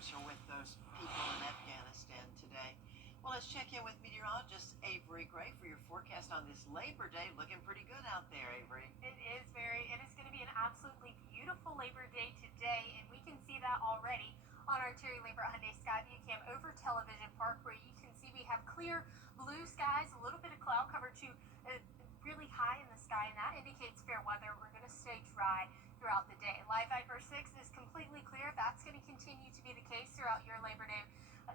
hearts are with those people in Afghanistan today. Well, let's check in with meteorologist Avery Gray for your forecast on this Labor Day. Looking pretty good out there, Avery. It is going to be an absolutely beautiful Labor Day today, and we can see that already on our Terry Labor Hyundai Skyview Cam over Television Park, where you can see we have clear blue skies, a little bit of cloud cover too, really high in the sky, and that indicates fair weather. We're going to stay dry throughout the day. Live Viper 6 is completely clear. That's going to continue to be the case throughout your Labor Day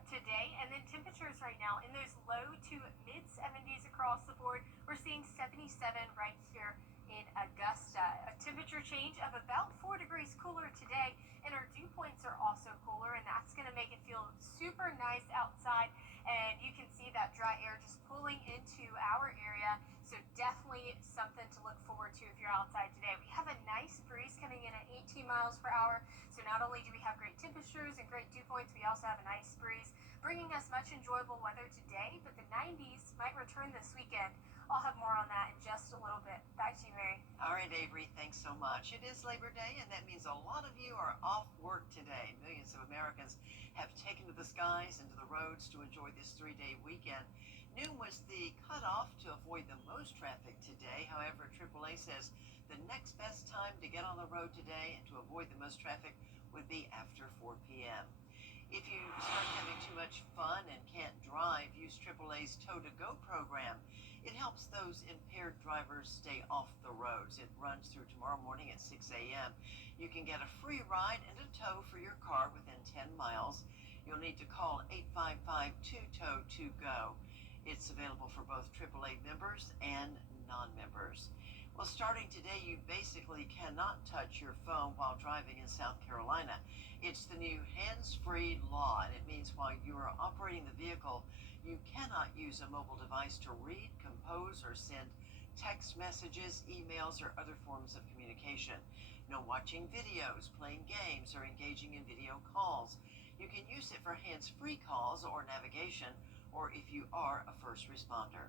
today. And then temperatures right now in those low to mid 70s across the board. We're seeing 77 right here in Augusta. A temperature change of about 4 degrees cooler today, and our dew points are also cooler, and that's going to make it feel super nice outside. And you can see that dry air just pulling into our area. So definitely something to look forward to if you're outside today. We have a nice breeze coming in at 18 miles per hour. So not only do we have great temperatures and great dew points, we also have a nice breeze bringing us much enjoyable weather today, but the 90s might return this weekend. I'll have more on that in just a little bit. Back to you, Mary. All right, Avery, thanks so much. It is Labor Day, and that means a lot of you are off work today. Millions of Americans have taken to the skies and to the roads to enjoy this 3-day weekend. Noon was the cutoff to avoid the most traffic today. However, AAA says the next best time to get on the road today and to avoid the most traffic would be after 4 p.m. If you start having too much fun and can't drive, use AAA's Tow to Go program. It helps those impaired drivers stay off the roads. It runs through tomorrow morning at 6 a.m. You can get a free ride and a tow for your car within 10 miles. You'll need to call 855-2TOW-2GO. It's available for both AAA members and non-members. Well, starting today, you basically cannot touch your phone while driving in South Carolina. It's the new hands-free law, and it means while you are operating the vehicle, you cannot use a mobile device to read, compose, or send text messages, emails, or other forms of communication. No watching videos, playing games, or engaging in video calls. You can use it for hands-free calls or navigation, or if you are a first responder.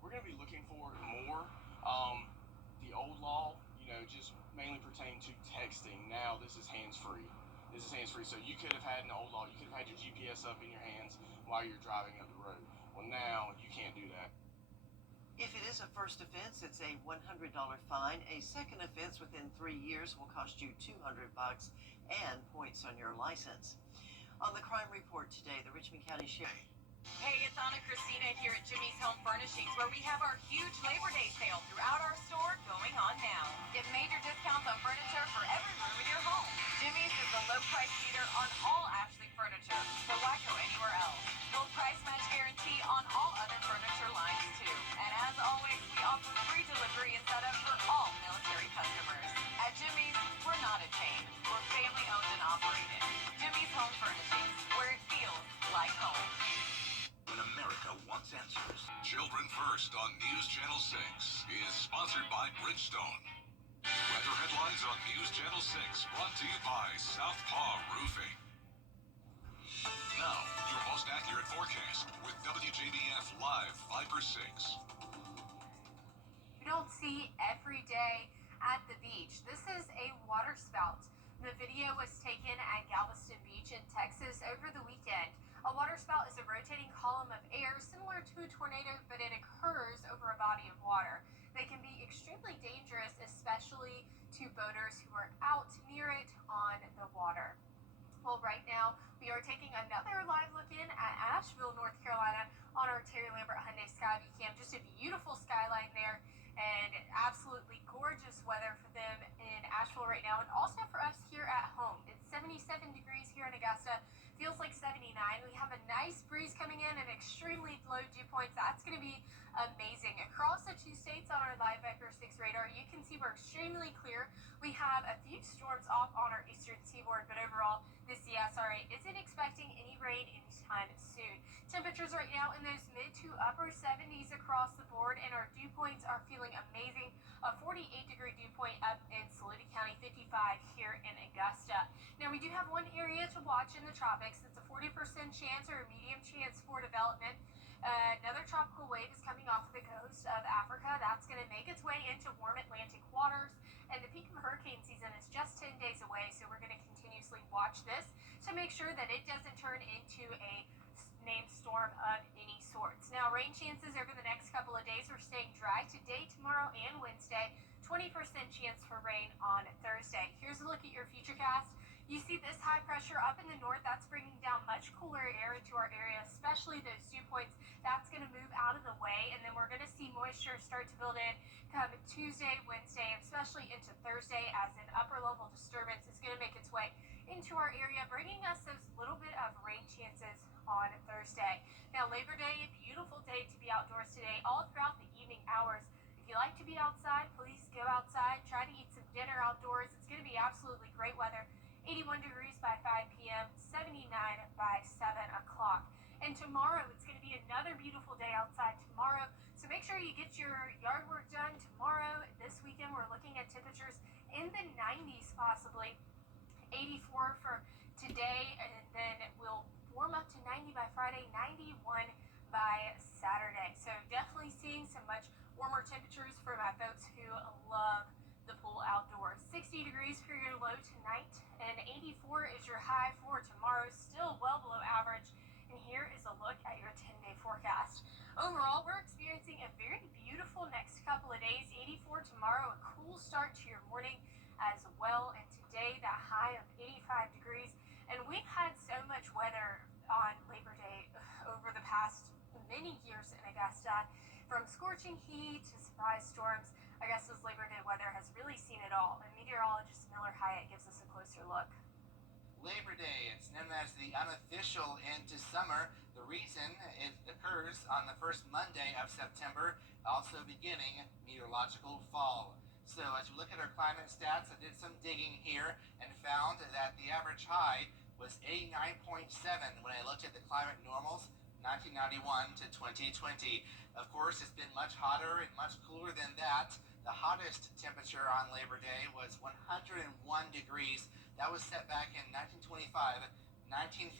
We're going to be looking for more. The old law, just mainly pertained to texting. Now this is hands-free. So you could have had an old law, you could have had your GPS up in your hands while you're driving up the road. Well, now you can't do that. If it is a first offense, it's a $100 fine. A second offense within 3 years will cost you $200 and points on your license. On the crime report today, the Richmond County Sheriff. Hey, it's Anna Christina here at Jimmy's Home Furnishings, where we have our huge Labor Day sale throughout our store going on now. Get major discounts on furniture for every room in your home. Jimmy's is the low price leader on all Ashley furniture, so why go anywhere else? Full price match guarantee on all other furniture lines too. And as always, we offer free delivery and setup for all military customers. At Jimmy's, we're not a chain. We're family owned and operated. Jimmy's Home Furnishings, where it feels like home. When America wants answers. Children First on News Channel 6 is sponsored by Bridgestone. Weather headlines on News Channel 6 brought to you by Southpaw Roofing. Now, your most accurate forecast with WJBF Live Viper 6. You don't see every day at the beach. This is a water spout. The video was taken at Galveston Beach in Texas over the weekend. A water spout is a rotating column of air similar to a tornado, but it occurs over a body of water. They can be extremely dangerous, especially to boaters who are out near it on the water. Well, right now, we are taking another live look in at Asheville, North Carolina on our Terry Lambert Hyundai Skyview Cam. Just a beautiful skyline there and absolutely gorgeous weather for them in Asheville right now, and also for us here at home. It's 77 degrees here in Augusta. Feels like 79. We have a nice breeze coming in and extremely low dew points. That's going to be amazing. Across the two states on our Live Viper 6 radar, you can see we're extremely clear. We have a few storms off on our eastern seaboard, but overall, the CSRA isn't expecting any rain anytime soon. Temperatures right now in those mid to upper 70s across the board, and our dew points are feeling amazing. A 48-degree dew point up in Saluda County, 55 here in Augusta. Now, we do have one area to watch in the tropics. It's a 40% chance or a medium chance for development. Another tropical wave is coming off the coast of Africa. That's going to make its way into warm Atlantic waters, and the peak of hurricane season is just 10 days away, so we're going to continuously watch this to to make sure that it doesn't turn into a named storm of any sorts. Now, rain chances over the next couple of days are staying dry today, tomorrow, and Wednesday. 20% chance for rain on Thursday. Here's a look at your futurecast. You see this high pressure up in the north, that's bringing down much cooler air into our area, especially those dew points. That's going to move out of the way, and then we're going to see moisture start to build in come Tuesday, Wednesday, and especially into Thursday as an upper level disturbance is going to make its way into our area, bringing us those little bit of rain chances on Thursday. Now, Labor Day, a beautiful day to be outdoors today, all throughout the evening hours. If you like to be outside, please go outside. Try to eat some dinner outdoors. It's going to be absolutely great weather. 81 degrees by 5 p.m., 79 by 7 o'clock. And tomorrow, it's going to be another beautiful day outside tomorrow. So make sure you get your yard work done tomorrow. This weekend, we're looking at temperatures in the 90s possibly. 84 for today, and then we'll warm up to 90 by Friday, 91 by Saturday. So definitely seeing some much warmer temperatures for my folks who love the pool outdoors. 60 degrees for your low tonight, and 84 is your high for tomorrow, still well below average. And here is a look at your 10-day forecast. Overall, we're experiencing a very beautiful next couple of days. 84 tomorrow, a cool start to your morning as well. And today, that high of 85 degrees. And we've had so much weather on Labor Day over the past many years in Augusta, from scorching heat to surprise storms. Augusta's Labor Day weather has really seen it all. And meteorologist Miller Hyatt gives us a closer look. Labor Day, it's known as the unofficial end to summer. The reason it occurs on the first Monday of September, also beginning meteorological fall. So as we look at our climate stats, I did some digging here and found that the average high was 89.7 when I looked at the climate normals 1991 to 2020. Of course, it's been much hotter and much cooler than that. The hottest temperature on Labor Day was 101 degrees. That was set back in 1925, 1957,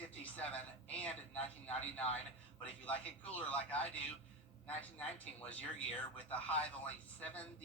and 1999. But if you like it cooler like I do, 1919 was your year with a high of only 78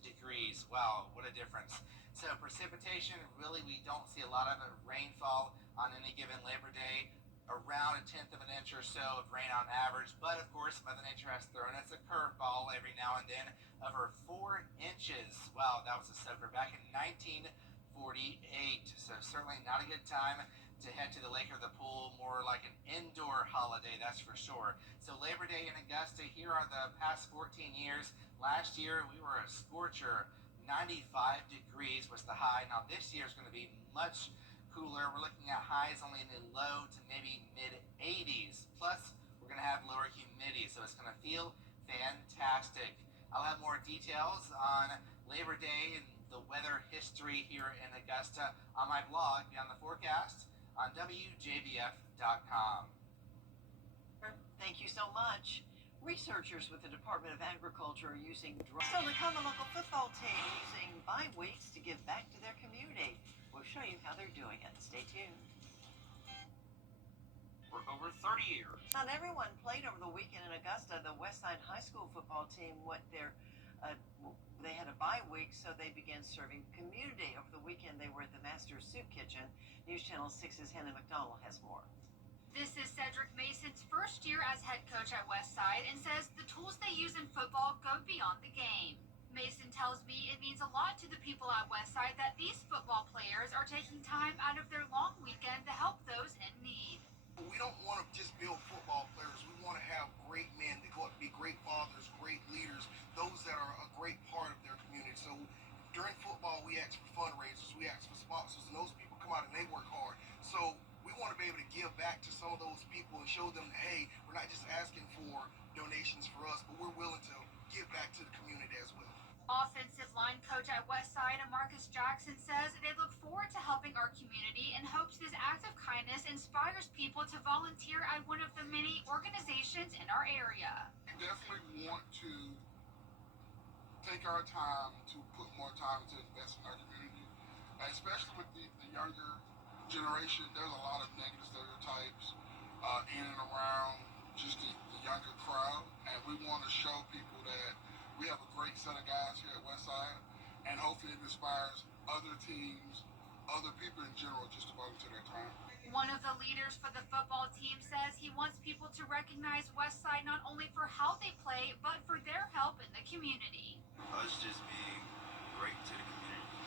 degrees. Wow, what a difference. So precipitation, really we don't see a lot of rainfall on any given Labor Day. Around 1/10 of an inch or so of rain on average. But of course, Mother Nature has thrown us a curveball every now and then of over 4 inches. Wow, that was a soaker back in 1948. So certainly not a good time to head to the lake or the pool, more like an indoor holiday, that's for sure. So Labor Day in Augusta, here are the past 14 years. Last year, we were a scorcher. 95 degrees was the high. Now this year is going to be much cooler. We're looking at highs only in the low to maybe mid 80s. Plus, we're going to have lower humidity, so it's going to feel fantastic. I'll have more details on Labor Day and the weather history here in Augusta on my blog, Beyond the Forecast, on WJBF.com. Thank you so much. Researchers with the Department of Agriculture are using drones. So the local football team using bye weeks to give back to their community. We'll show you how they're doing it. Stay tuned. For over 30 years. Not everyone played over the weekend in Augusta. The Westside High School football team went there. They had a bye week, so they began serving community. Over the weekend, they were at the Master's Soup Kitchen. News Channel 6's Hannah McDonald has more. This is Cedric Mason's first year as head coach at Westside and says the tools they use in football go beyond the game. Mason tells me it means a lot to the people at Westside that these football players are taking time out of their long weekend to help those in need. We don't want to just build football players. We want to have great men that go out to be great fathers, great leaders, those that are a great part of their community. So during football, we ask for fundraisers, we ask for sponsors, and those people come out and they work hard. So we want to be able to give back to some of those people and show them, hey, we're not just asking for donations for us, but we're willing to give back to the community as well. Offensive line coach at Westside, Marcus Jackson, says they look forward to helping our community and hopes this act of kindness inspires people to volunteer at one of the many organizations in our area. We definitely want to take our time to put more time to invest in our community, especially with the younger generation. There's a lot of negative stereotypes in and around just the younger crowd, and we want to show people that we have a great set of guys here at Westside, and hopefully it inspires other teams, other people in general, just to volunteer their time. One leaders for the football team says he wants people to recognize Westside not only for how they play, but for their help in the community. Us just being great to the community,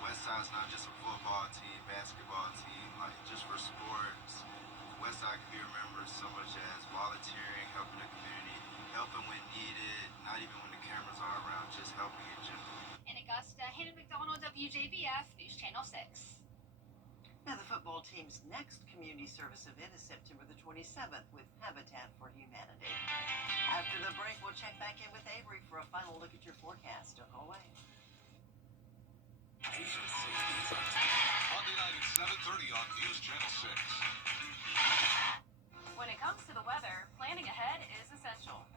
Westside's not just a football team, basketball team, like just for sports. Westside can be remembered so much as volunteering, helping the community, helping when needed, not even when the cameras are around, just helping in general. In Augusta, Hannah McDonald, WJBF, News Channel 6. Now, the football team's next community service event is September the 27th with Habitat for Humanity. After the break, we'll check back in with Avery for a final look at your forecast. Don't go away. Monday night at 7:30 on News Channel 6. When it comes to the weather, planning ahead is essential.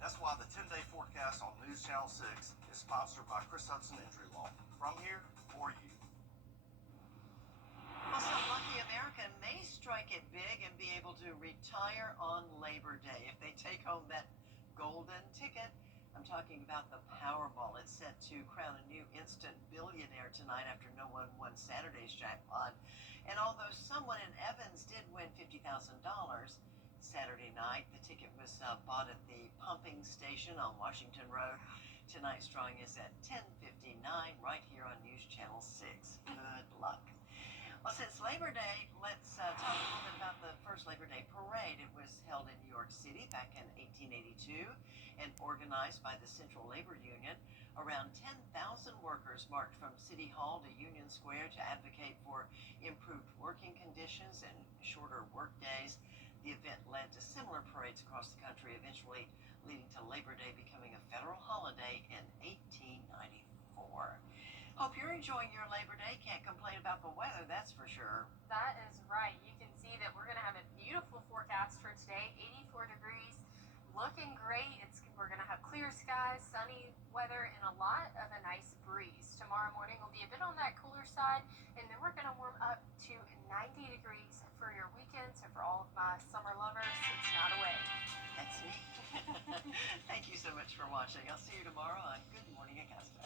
That's why the 10-day forecast on News Channel 6 is sponsored by Chris Hudson Injury Law. From here, for you. Well, some lucky American may strike it big and be able to retire on Labor Day if they take home that golden ticket. I'm talking about the Powerball. It's set to crown a new instant billionaire tonight after no one won Saturday's jackpot. And although someone in Evans did win $50,000 Saturday night, the ticket was bought at the pumping station on Washington Road. Tonight's drawing is at 10:59 right here on News Channel 6. Good luck. Well, since Labor Day, let's talk a little bit about the first Labor Day parade. It was held in New York City back in 1882 and organized by the Central Labor Union. Around 10,000 workers marched from City Hall to Union Square to advocate for improved working conditions and shorter work days. The event led to similar parades across the country, eventually leading to Labor Day becoming a federal holiday in 1894. Hope you're enjoying your Labor Day. Can't complain about the weather, that's for sure. That is right. You can see that we're going to have a beautiful forecast for today, 84 degrees, looking great. We're going to have clear skies, sunny weather, and a lot of a nice breeze. Tomorrow morning will be a bit on that cooler side, and then we're going to warm up to 90 degrees for your weekend. So for all of my summer lovers, it's not away. That's me. Thank you so much for watching. I'll see you tomorrow on Good Morning Augusta.